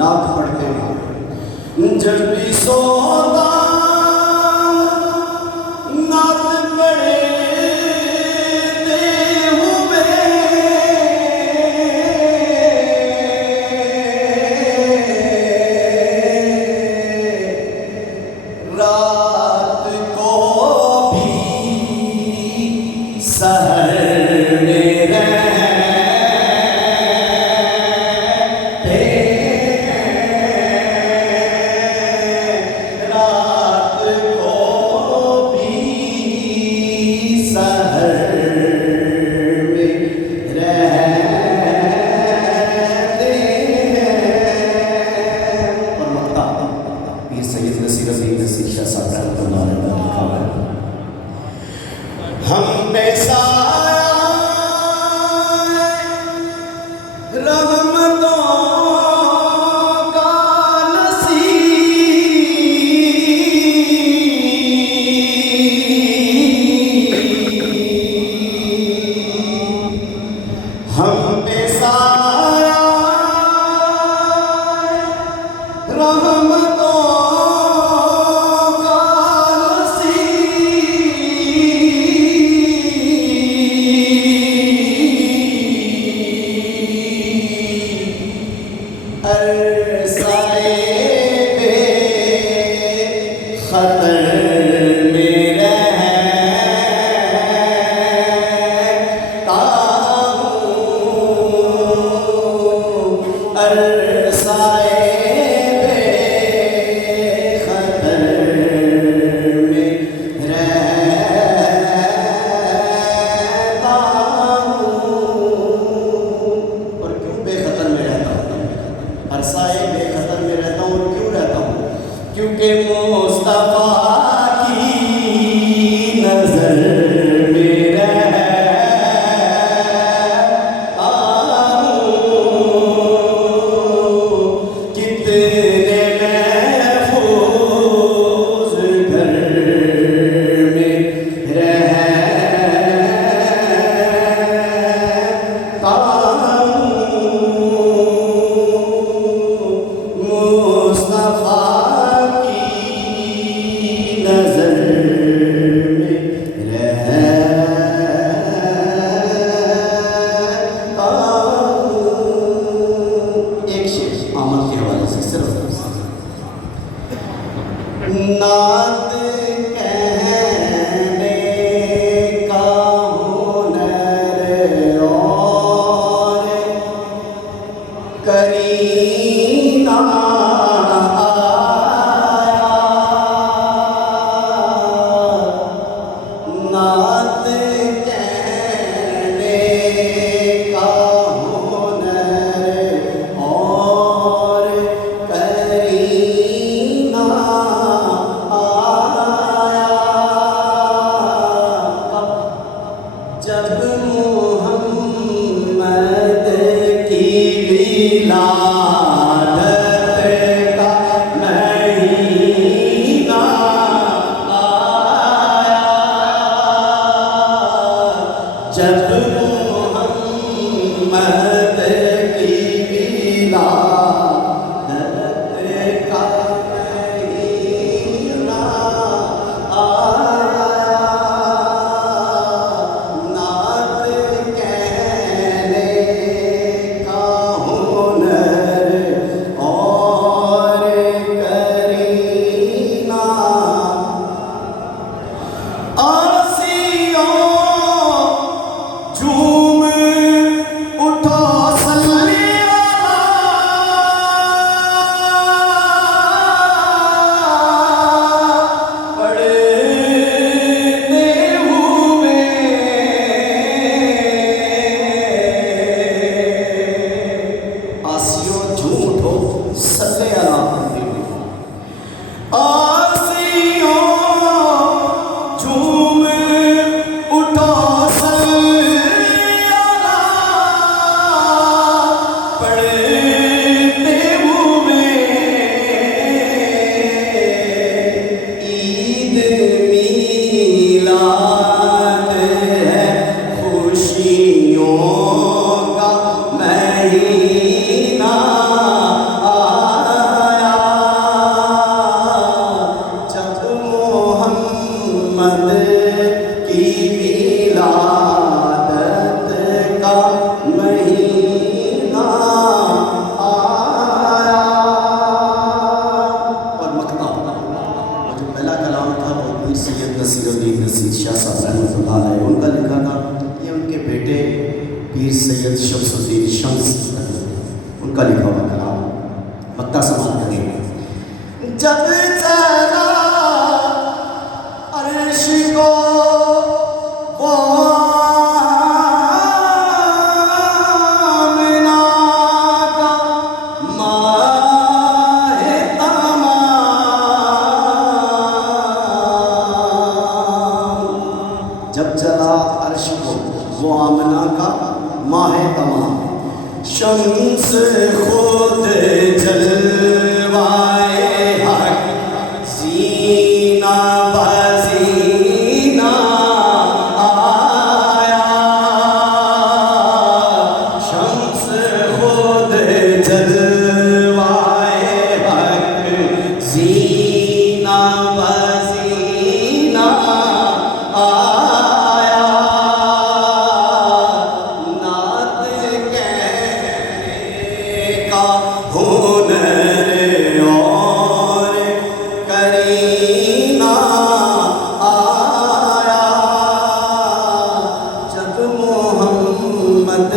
नाक पढ़ते हैं। जब भी सोता नाक पढ़ते हुए रात को भी सहर में हम पैसा रहमतों का नसीब हम पैसा रहमतों क्योंकि मुस्तफा की नजर में रहता हूँ, कितने महफूज घर में रहता हूँ। मुस्तफा नात कहने का हुनर और करीना आया, नात कहने का हुनर और करीना जब मोहम्मद की विलादत का महीना आया, जब मोहम्मद की विलादत का महीना आया, खुशियों का महीना पीर सैयद शमसुद्दीन शम्स उनका लिखा हुआ कलाम मक्ता समाप्त करेंगे। जब चला अर्श को वो आमिना का माहे तमाम, जब चला अर्श को वो आमिना का माहे तमाम, शम्स खुद जलवाए हक सीना बसीना आया, शम्स खुद जलवाए हक सीना बसीना आया, नात कहने का हुनर और करीना आया, जब मोहम्मद